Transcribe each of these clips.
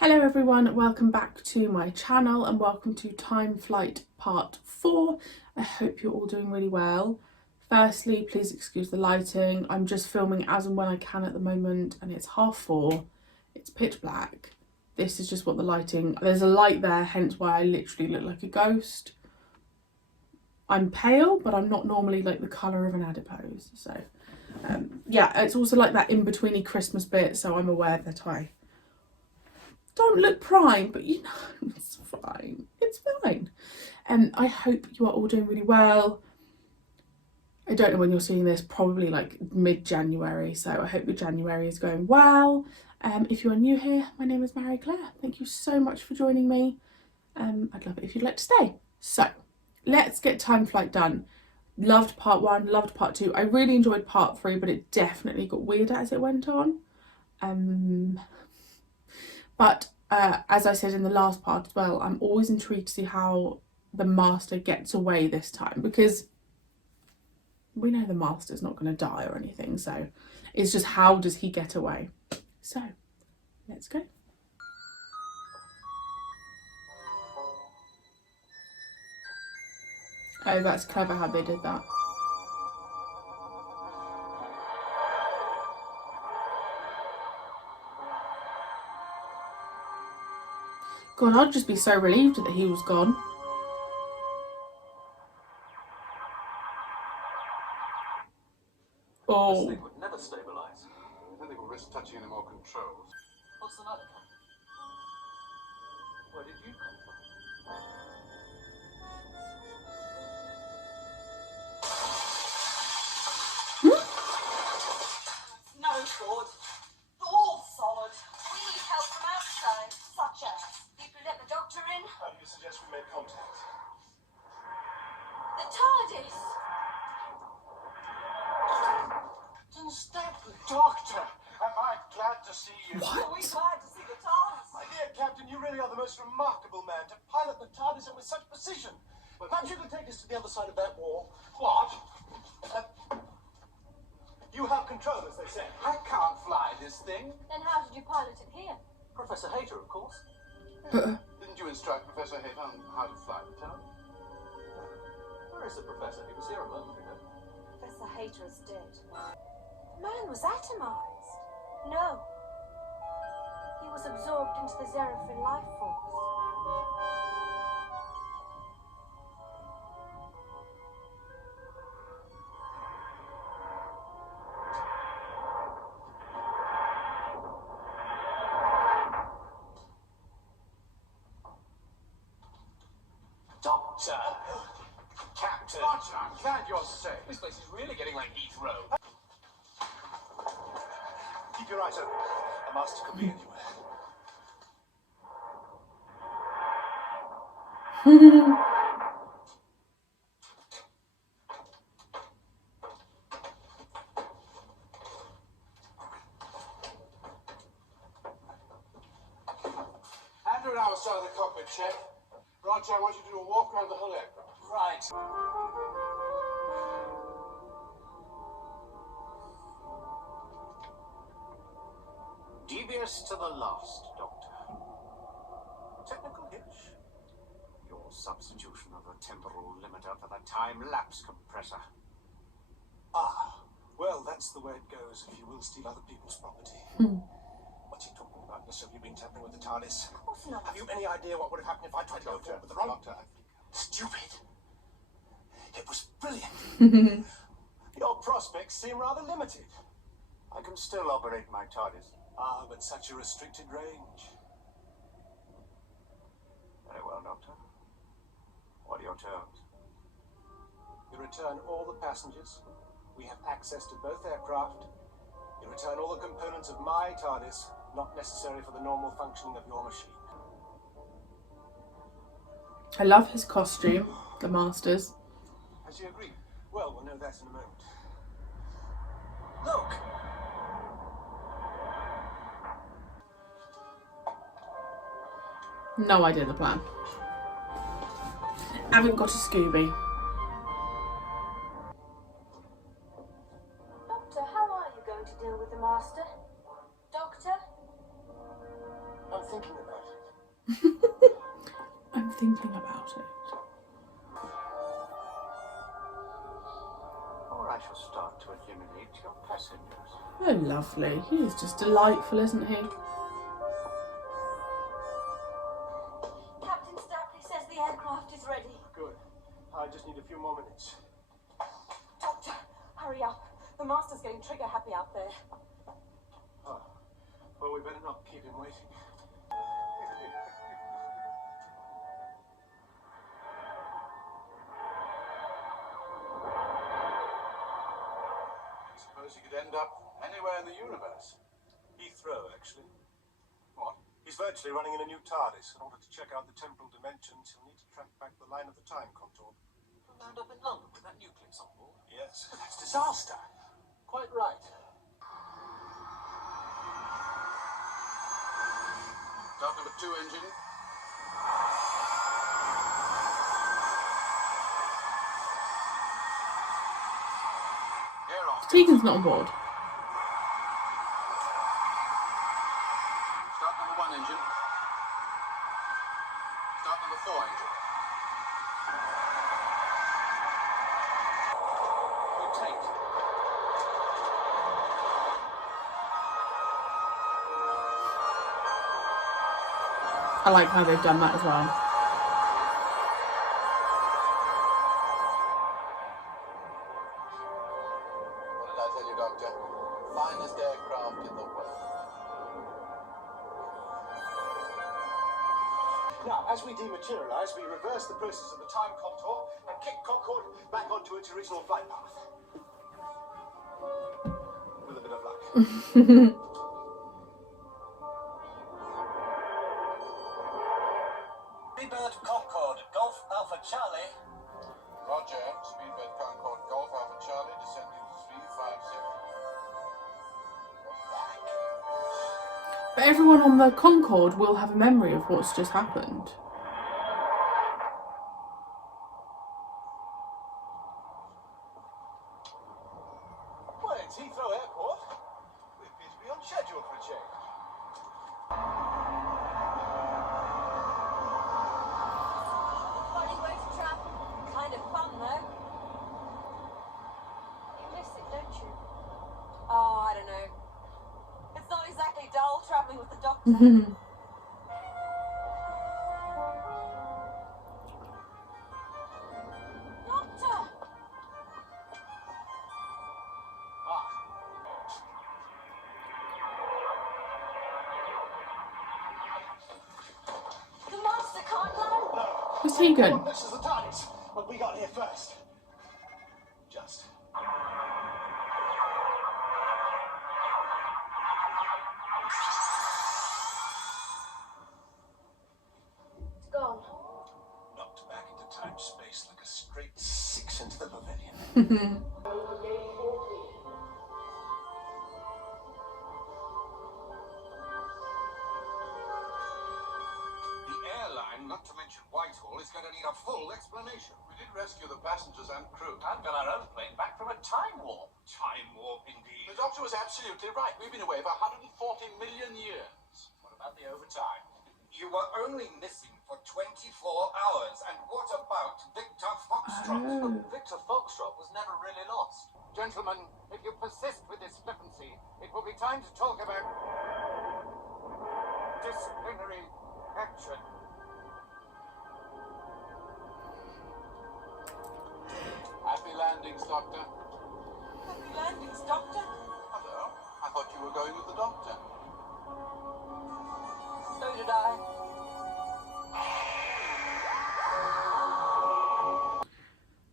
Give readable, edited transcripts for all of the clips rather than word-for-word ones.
Hello everyone, welcome back to my channel and welcome to Time Flight Part 4. I hope you're all doing really well. Firstly, please excuse the lighting. I'm just filming as and when I can at the moment and it's 4:30. It's pitch black. This is just what the lighting... There's a light there, hence why I literally look like a ghost. I'm pale, but I'm not normally like the colour of an adipose. So yeah, it's also like that in-betweeny Christmas bit, so I'm aware that I don't look prime, but you know, it's fine. It's fine. And I hope you are all doing really well. I don't know when you're seeing this, probably like mid-January, so I hope your January is going well. If you are new here, my name is Marie-Clare. Thank you so much for joining me. I'd love it if you'd like to stay. So, let's get Time Flight done. Loved part 1, loved part 2. I really enjoyed part 3, but it definitely got weirder as it went on. But as I said in the last part as well, I'm always intrigued to see how the master gets away this time, because we know the master's not going to die or anything, so it's just how does he get away. So let's go. Oh, that's clever how they did that. God, I'd just be so relieved that he was gone. Oh. This thing would never stabilize. I don't think we'll risk touching any more controls. What's the matter? Where did you come from? No good. All solid. We need help from outside, such as people let the doctor in. How do you suggest we make contact? The TARDIS. Is that the doctor? Am I glad to see you? What? Are we glad to see the TARDIS? My dear Captain, you really are the most remarkable man to pilot the TARDIS and with such precision. Perhaps you can take us to the other side of that wall. What? You have control, as they say. I can't fly this thing. Then how did you pilot it here? Professor Hayter, of course. Didn't you instruct Professor Hayter on how to fly the TARDIS? Where is the professor? He was here a moment ago. Professor Hayter is dead. The man was atomized. No. He was absorbed into the Zerafin life force. Doctor! Captain! Roger, I'm glad you're safe. This place is really getting like Heathrow. Keep your eyes open. A master could be anywhere. Andrew and I will start the cockpit check. Roger, I want you to do a walk around the whole aircraft. Right. Devious to the last, Doctor. Technical hitch? Your substitution of a temporal limiter for the time-lapse compressor. Ah, well, that's the way it goes if you will steal other people's property. What's he talking about? Have you been tampering with the TARDIS? Of course not. Have you any idea what would have happened if I tried to go forward with the wrong? Doctor, stupid. It was brilliant. Your prospects seem rather limited. I can still operate my TARDIS. Ah, but such a restricted range. Very well, Doctor. What are your terms? You return all the passengers. We have access to both aircraft. You return all the components of my TARDIS, not necessary for the normal functioning of your machine. I love his costume, the master's. Has he agreed? Well, we'll know that in a moment. Look! No idea the plan. Haven't got a Scooby. Doctor, how are you going to deal with the master? Doctor? I'm thinking about it. I'm thinking about it. Or I shall start to eliminate your passengers. Oh, lovely. He is just delightful, isn't he? Captain Stapley says the aircraft is ready. Good. I just need a few more minutes. Doctor, hurry up. The master's getting trigger happy out there. Oh, well, we better not keep him waiting. I suppose he could end up anywhere in the universe. Heathrow, actually. What? He's virtually running in a new TARDIS. In order to check out the temporal dimensions, he'll need to track back the line of the time contour. Land up in London with that nucleus on board. Yes. That's disaster. Quite right. Start number 2 engine. Air off. Tegan's not on board. Start number 1 engine. Start number 4 engine. Rotate. I like how they've done that as well. What did I tell you, Doctor? Finest aircraft in the world. Now, as we dematerialize, we reverse the process of the time contour and kick Concorde back onto its original flight path. With a bit of luck. Speedbird Concorde, Golf Alpha Charlie. Roger, Speedbird Concorde Golf Alpha Charlie, descending to 350. We're back. But everyone on the Concorde will have a memory of what's just happened. Well, it's Heathrow Airport. We appear to be on schedule for a change. Funny way to travel. Kind of fun, though. You miss it, don't you? Oh, I don't know. It's not exactly dull traveling with the doctor. Doctor! The monster can't land. Where's Tegan? This is the TARDIS. But we got here first. Just. It's gone. Knocked back into time-space like a straight 6 into the pavilion. The airline, not to mention Whitehall, is going to need a full explanation. We did rescue the passengers and crew. And got our own plane back from a time warp. Time warp indeed. The doctor was absolutely right. We've been away for 140 million years. What about the overtime? You were only missing for 24 hours. And what about Victor Foxtrot? Oh. Victor Foxtrot was never really lost. Gentlemen, if you persist with this flippancy, it will be time to talk about disciplinary action. Happy landings, Doctor. Happy landings, Doctor. Hello. I thought you were going with the doctor. So did I.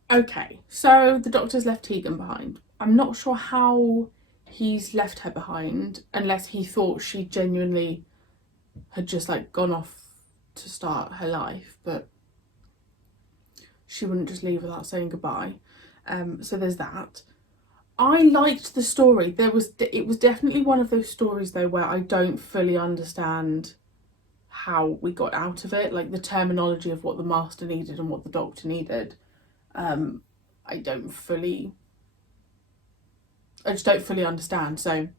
Okay, so the doctor's left Tegan behind. I'm not sure how he's left her behind, unless he thought she genuinely had just like gone off to start her life, but she wouldn't just leave without saying goodbye. So there's that. I liked the story. It was definitely one of those stories though where I don't fully understand how we got out of it, like the terminology of what the master needed and what the doctor needed. I just don't fully understand. So,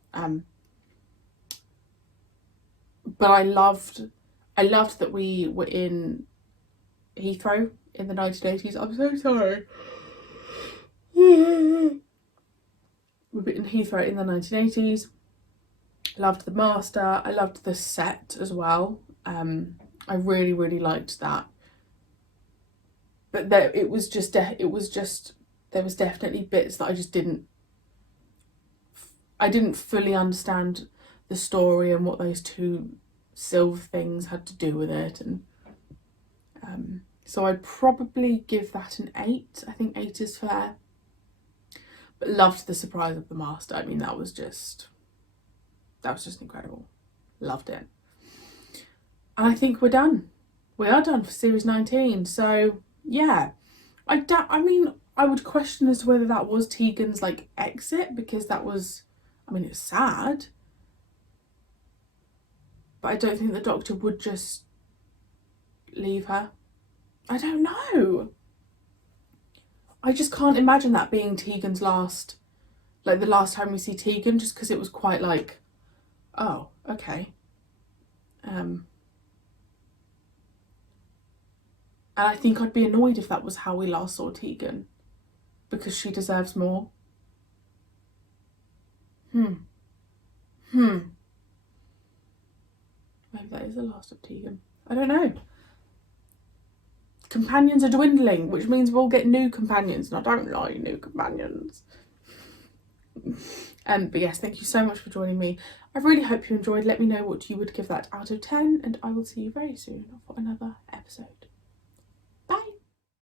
but I loved I loved that we were in Heathrow in the 1980s. I'm so sorry. We were in Heathrow in the 1980s. Loved the master. I loved the set as well. I really, really liked that. But there was definitely bits that I didn't fully understand the story and what those two silver things had to do with it, and so I'd probably give that an 8. I think 8 is fair. But loved the surprise of the master. I mean, that was just incredible. Loved it. And I think we're done. We are done for series 19. So yeah, I mean, I would question as to whether that was Tegan's like exit, because that was, I mean, it's sad, but I don't think the Doctor would just leave her. I don't know. I just can't imagine that being Tegan's last, like the last time we see Tegan, just because it was quite like, oh, okay. And I think I'd be annoyed if that was how we last saw Tegan, because she deserves more. Maybe that is the last of Tegan. I don't know. Companions are dwindling, which means we'll get new companions, and I don't like new companions. But yes, thank you so much for joining me. I really hope you enjoyed. Let me know what you would give that out of 10, and I will see you very soon for another episode.